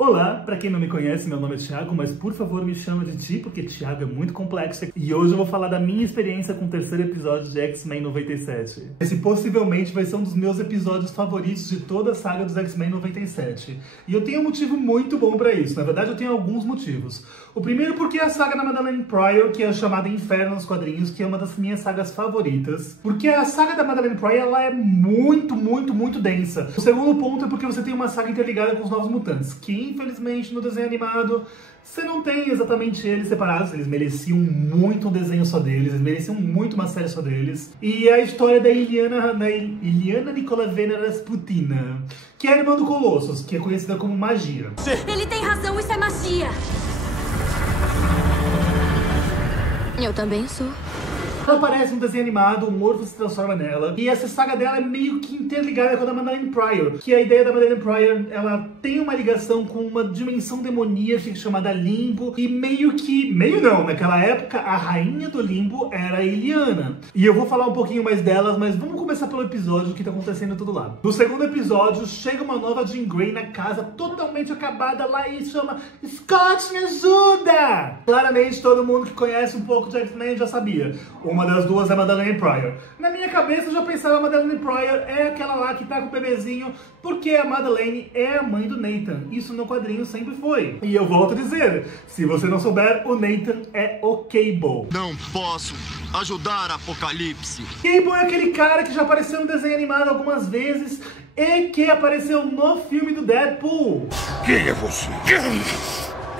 Olá, pra quem não me conhece, meu nome é Thiago, mas por favor me chama de Ti, porque Thiago é muito complexo. E hoje eu vou falar da minha experiência com o terceiro episódio de X-Men 97. Esse possivelmente vai ser um dos meus episódios favoritos de toda a saga dos X-Men 97. E eu tenho um motivo muito bom pra isso. Na verdade, eu tenho alguns motivos. O primeiro porque é a saga da Madelyne Pryor, que é chamada Inferno nos quadrinhos, que é uma das minhas sagas favoritas. Porque a saga da Madelyne Pryor, ela é muito densa. O segundo ponto é porque você tem uma saga interligada com os Novos Mutantes, que infelizmente no desenho animado você não tem exatamente eles separados. Eles mereciam muito um desenho só deles, eles mereciam muito uma série só deles. E a história da Iliana Nikolavena Rasputina, que é a irmã do Colossus, que é conhecida como Magia. Ele tem razão, isso é magia. Eu também sou. Ela aparece no desenho animado, o Morpho se transforma nela, e essa saga dela é meio que interligada com a da Madelyne Pryor, que a ideia da Madelyne Pryor, ela tem uma ligação com uma dimensão demoníaca chamada Limbo, e naquela época a rainha do Limbo era a Illyana. E eu vou falar um pouquinho mais delas, mas vamos começar pelo episódio que tá acontecendo tudo lá. No segundo episódio, chega uma nova Jean Grey na casa, totalmente acabada lá, e chama Scott, me ajuda! Claramente todo mundo que conhece um pouco de X-Men já sabia. Uma das duas é a Madelyne Pryor. Na minha cabeça eu já pensava a Madelyne Pryor é aquela lá que tá com o bebezinho, porque a Madelyne é a mãe do Nathan. Isso no quadrinho sempre foi. E eu volto a dizer, se você não souber, o Nathan é o Cable. Não posso ajudar Apocalipse. Cable é aquele cara que já apareceu no desenho animado algumas vezes e que apareceu no filme do Deadpool. Quem é você?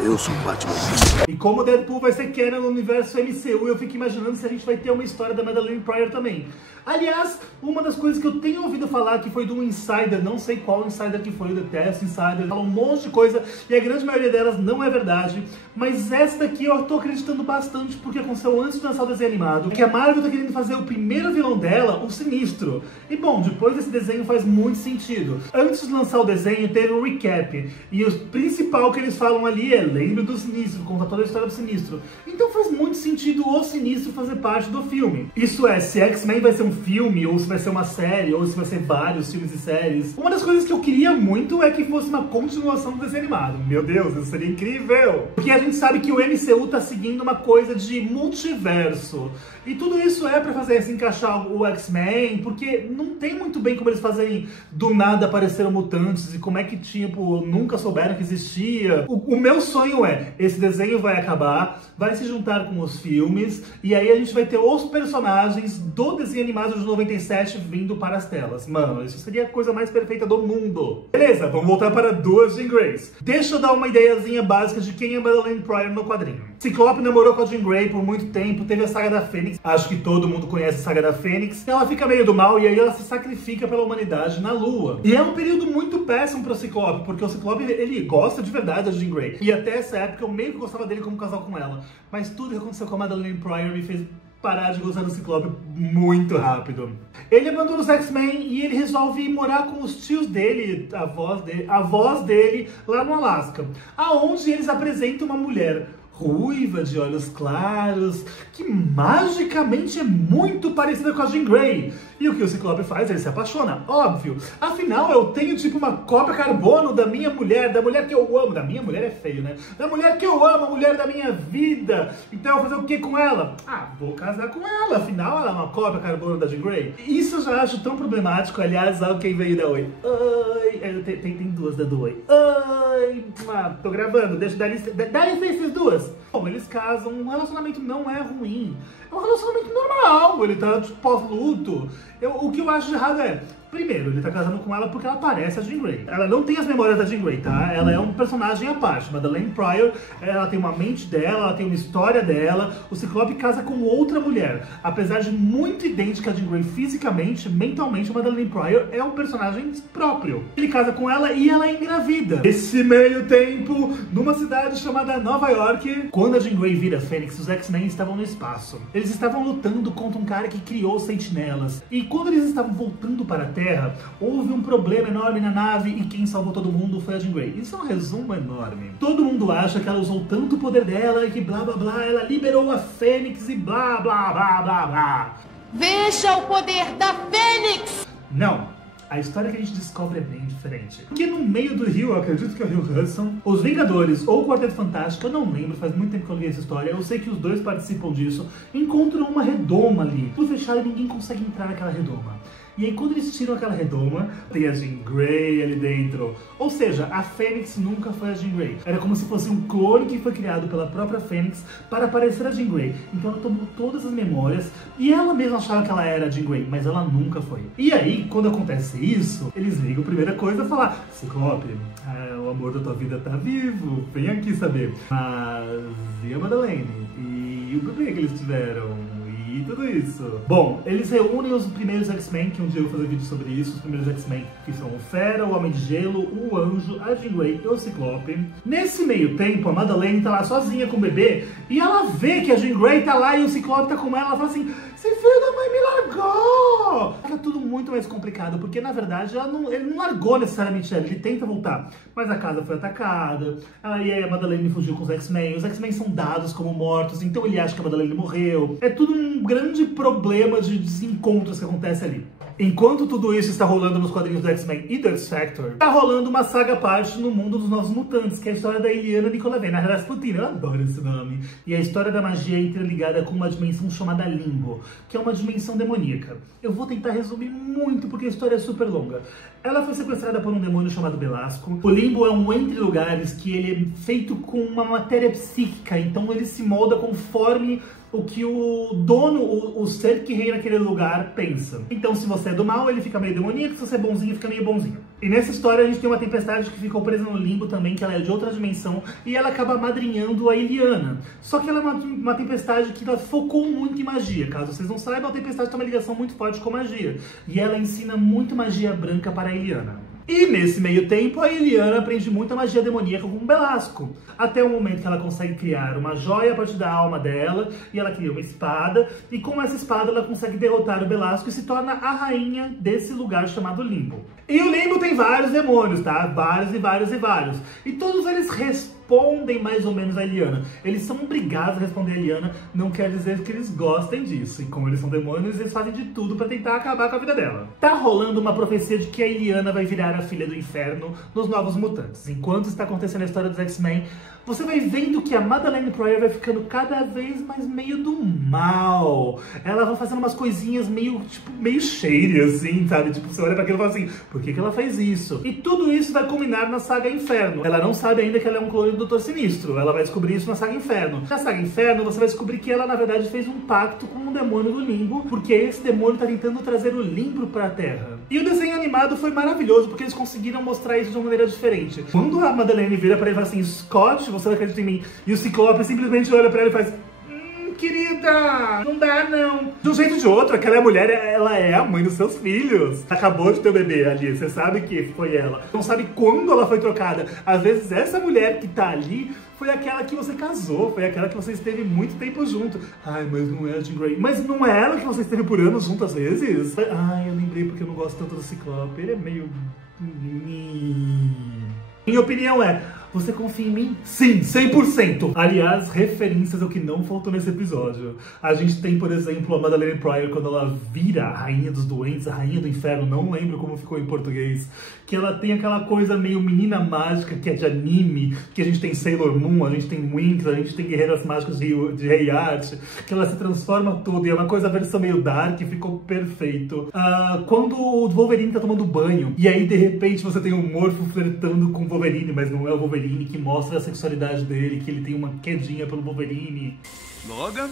Eu sou o Batman. E como o Deadpool vai ser canon no universo MCU, eu fico imaginando se a gente vai ter uma história da Madelyne Pryor também. Aliás, uma das coisas que eu tenho ouvido falar que foi de um insider, não sei qual insider que foi, eu detesto insider, fala um monte de coisa e a grande maioria delas não é verdade, mas essa daqui eu tô acreditando bastante porque aconteceu antes de lançar o desenho animado, que a Marvel tá querendo fazer o primeiro vilão dela, o Sinistro. E bom, depois desse desenho faz muito sentido. Antes de lançar o desenho teve um recap e o principal que eles falam ali é lembre do Sinistro, conta toda a história do Sinistro. Então faz muito sentido o Sinistro fazer parte do filme. Isso é, se X-Men vai ser um filme, ou se vai ser uma série, ou se vai ser vários filmes e séries. Uma das coisas que eu queria muito é que fosse uma continuação do desenho animado. Meu Deus, isso seria incrível! Porque a gente sabe que o MCU tá seguindo uma coisa de multiverso. E tudo isso é pra fazer se encaixar o X-Men, porque não tem muito bem como eles fazerem do nada apareceram mutantes e como é que, tipo, nunca souberam que existia. O meu sonho é, esse desenho vai acabar, vai se juntar com os filmes, e aí a gente vai ter os personagens do desenho animado de 97 vindo para as telas. Mano, isso seria a coisa mais perfeita do mundo. Beleza, vamos voltar para duas Jean Greys. Deixa eu dar uma ideiazinha básica de quem é Madelyne Pryor no quadrinho. Ciclope namorou com a Jean Grey por muito tempo, teve a saga da Fênix, acho que todo mundo conhece a saga da Fênix. Ela fica meio do mal e aí ela se sacrifica pela humanidade na Lua. E é um período muito péssimo para o Ciclope, porque o Ciclope, ele gosta de verdade da Jean Grey. E até essa época eu meio que gostava dele como casal com ela. Mas tudo que aconteceu com a Madelyne Pryor me fez parar de gostar do Ciclope muito rápido. Ele abandona os X-Men e ele resolve ir morar com os tios dele, avós dele, lá no Alasca, aonde eles apresentam uma mulher ruiva, de olhos claros, que magicamente é muito parecida com a Jean Grey. E o que o Ciclope faz? Ele se apaixona, óbvio. Afinal, eu tenho tipo uma cópia carbono da minha mulher, da mulher que eu amo. Da minha mulher é feio, né? Da mulher que eu amo, a mulher da minha vida. Então eu vou fazer o que com ela? Ah, vou casar com ela. Afinal, ela é uma cópia carbono da Jean Grey. Isso eu já acho tão problemático. Aliás, olha quem veio da Oi. Oi. Tem duas da do Oi. Oi. Tô gravando. Deixa eu dar licença duas. Bom, eles casam, um relacionamento não é ruim, é um relacionamento normal, ele tá tipo, pós-luto. O que eu acho de errado é, primeiro, ele tá casando com ela porque ela parece a Jean Grey. Ela não tem as memórias da Jean Grey, tá? Ela é um personagem à parte. Madelyne Pryor, ela tem uma mente dela, ela tem uma história dela. O Ciclope casa com outra mulher. Apesar de muito idêntica a Jean Grey fisicamente, mentalmente, a Madelyne Pryor é um personagem próprio. Ele casa com ela e ela é engravida. Esse meio tempo, numa cidade chamada Nova York, quando a Jean Grey vira Fênix, os X-Men estavam no espaço. Eles estavam lutando contra um cara que criou os sentinelas. E quando eles estavam voltando para a Terra, houve um problema enorme na nave e quem salvou todo mundo foi a Jean Grey. Isso é um resumo enorme. Todo mundo acha que ela usou tanto o poder dela e que blá blá blá, ela liberou a Fênix e blá blá blá blá blá. Veja o poder da Fênix! Não. a história que a gente descobre é bem diferente. Porque no meio do rio, eu acredito que é o Rio Hudson, os Vingadores ou o Quarteto Fantástico, eu não lembro, faz muito tempo que eu li essa história, eu sei que os dois participam disso, encontram uma redoma ali. Tudo fechado e ninguém consegue entrar naquela redoma. E aí quando eles tiram aquela redoma, tem a Jean Grey ali dentro. Ou seja, a Fênix nunca foi a Jean Grey. Era como se fosse um clone que foi criado pela própria Fênix para parecer a Jean Grey. Então ela tomou todas as memórias e ela mesma achava que ela era a Jean Grey, mas ela nunca foi. E aí, quando acontece isso, eles ligam a primeira coisa a falar: Ciclope, o amor da tua vida tá vivo, vem aqui saber. Mas e a Madeleine? E o bebê que eles tiveram? E tudo isso. Bom, eles reúnem os primeiros X-Men, que um dia eu vou fazer vídeo sobre isso, os primeiros X-Men, que são o Fera, o Homem de Gelo, o Anjo, a Jean Grey e o Ciclope. Nesse meio tempo, a Madeleine tá lá sozinha com o bebê, e ela vê que a Jean Grey tá lá e o Ciclope tá com ela fala assim: esse filho da mãe me largou! Fica tudo muito mais complicado, porque na verdade ele não largou necessariamente ela, ele tenta voltar. Mas a casa foi atacada, e aí a Madeleine fugiu com os X-Men, os X-Men são dados como mortos, então ele acha que a Madeleine morreu. É tudo um grande problema de desencontros que acontece ali. Enquanto tudo isso está rolando nos quadrinhos do X-Men e do X-Factor, está rolando uma saga à parte no mundo dos Novos Mutantes, que é a história da Illyana Nicolavena Rasputin. Eu adoro esse nome. E a história da magia interligada com uma dimensão chamada Limbo, que é uma dimensão demoníaca. Eu vou tentar resumir muito, porque a história é super longa. Ela foi sequestrada por um demônio chamado Belasco. O Limbo é um entre lugares que ele é feito com uma matéria psíquica, então ele se molda conforme o que o dono, o ser que reina naquele lugar pensa. Então se você é do mal, ele fica meio demoníaco, se você é bonzinho, fica meio bonzinho. E nessa história a gente tem uma tempestade que ficou presa no limbo também, que ela é de outra dimensão, e ela acaba madrinhando a Illyana. Só que ela é uma tempestade que ela focou muito em magia. Caso vocês não saibam, a tempestade tem uma ligação muito forte com magia. E ela ensina muito magia branca para a Illyana. E nesse meio tempo, a Illyana aprende muita magia demoníaca com o Belasco. Até o momento que ela consegue criar uma joia a partir da alma dela, e ela cria uma espada, e com essa espada ela consegue derrotar o Belasco e se torna a rainha desse lugar chamado Limbo. E o Limbo tem vários demônios, tá? Vários e vários e vários. E todos eles respondem mais ou menos a Illyana. Eles são obrigados a responder a Illyana, não quer dizer que eles gostem disso. E como eles são demônios, eles fazem de tudo pra tentar acabar com a vida dela. Tá rolando uma profecia de que a Illyana vai virar a filha do inferno nos Novos Mutantes. Enquanto está acontecendo a história dos X-Men, você vai vendo que a Madeleine Pryor vai ficando cada vez mais meio do mal. Ela vai fazendo umas coisinhas meio, tipo, meio shady, assim, sabe? Tipo, você olha pra aquilo e fala assim, por que ela fez isso? E tudo isso vai culminar na saga Inferno. Ela não sabe ainda que ela é um clone do Doutor Sinistro. Ela vai descobrir isso na saga Inferno. Na saga Inferno, você vai descobrir que ela, na verdade, fez um pacto com um demônio do Limbo, porque esse demônio tá tentando trazer o Limbo pra Terra. E o desenho animado foi maravilhoso, porque eles conseguiram mostrar isso de uma maneira diferente. Quando a Madeleine vira pra ele e fala assim, Scott, você não acredita em mim? E o Ciclope simplesmente olha pra ela e faz, querida, não dá não. De um jeito ou de outro, aquela mulher, ela é a mãe dos seus filhos. Acabou de ter o bebê ali, você sabe que foi ela. Não sabe quando ela foi trocada. Às vezes essa mulher que tá ali foi aquela que você casou, foi aquela que você esteve muito tempo junto. Ai, mas não é a Jean Grey. Mas não é ela que você esteve por anos junto às vezes? Ai, eu lembrei porque eu não gosto tanto do Ciclope. Ele é meio... Minha opinião é, você confia em mim? Sim, 100%! Aliás, referências ao que não faltou nesse episódio. A gente tem, por exemplo, a Madeleine Pryor quando ela vira a rainha dos doentes, a rainha do inferno, não lembro como ficou em português, que ela tem aquela coisa meio menina mágica, que é de anime, que a gente tem Sailor Moon, a gente tem Winx, a gente tem Guerreiras Mágicas de Rei Art, que ela se transforma tudo, e é uma coisa, a versão meio dark, ficou perfeito. Quando o Wolverine tá tomando banho, e aí de repente você tem o Morpho flertando com o Wolverine, mas não é o Wolverine, que mostra a sexualidade dele, que ele tem uma quedinha pelo Wolverine. Logan,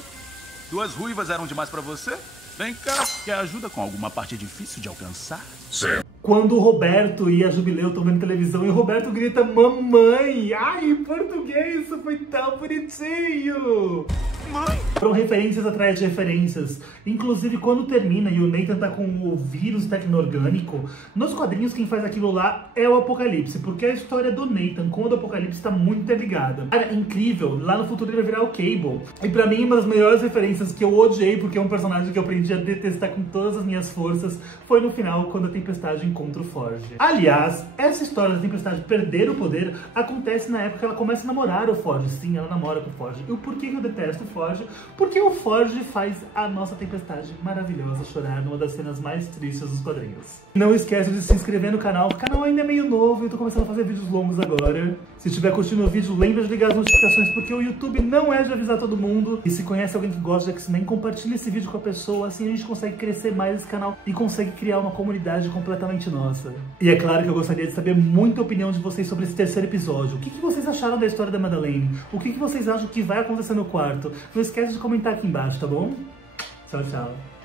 duas ruivas eram demais pra você? Vem cá, quer ajuda com alguma parte difícil de alcançar? Sim. Quando o Roberto e a Jubileu estão vendo televisão e o Roberto grita mamãe. Ai, em português isso foi tão bonitinho. Mãe! Foram referências atrás de referências. Inclusive, quando termina e o Nathan tá com o vírus tecno-orgânico, nos quadrinhos quem faz aquilo lá é o Apocalipse, porque a história do Nathan com o do Apocalipse tá muito interligada. Cara, incrível. Lá no futuro ele vai virar o Cable. E pra mim, uma das melhores referências que eu odiei, porque é um personagem que eu aprendi a detestar com todas as minhas forças, foi no final, quando a Tempestade encontra o Forge. Aliás, essa história da Tempestade perder o poder acontece na época que ela começa a namorar o Forge. Sim, ela namora com o Forge. E o porquê que eu detesto o Forge? Porque o Forge faz a nossa Tempestade maravilhosa chorar numa das cenas mais tristes dos quadrinhos. Não esquece de se inscrever no canal. O canal ainda é meio novo e eu tô começando a fazer vídeos longos agora. Se estiver curtindo o vídeo, lembra de ligar as notificações, porque o YouTube não é de avisar todo mundo. E se conhece alguém que gosta de X-Men, compartilha esse vídeo com a pessoa, assim a gente consegue crescer mais esse canal e consegue criar uma comunidade completamente nossa. E é claro que eu gostaria de saber muita opinião de vocês sobre esse terceiro episódio. O que vocês acharam da história da Madeleine? O que vocês acham que vai acontecer no quarto? Não esquece de comentar aqui embaixo, tá bom? Tchau, tchau.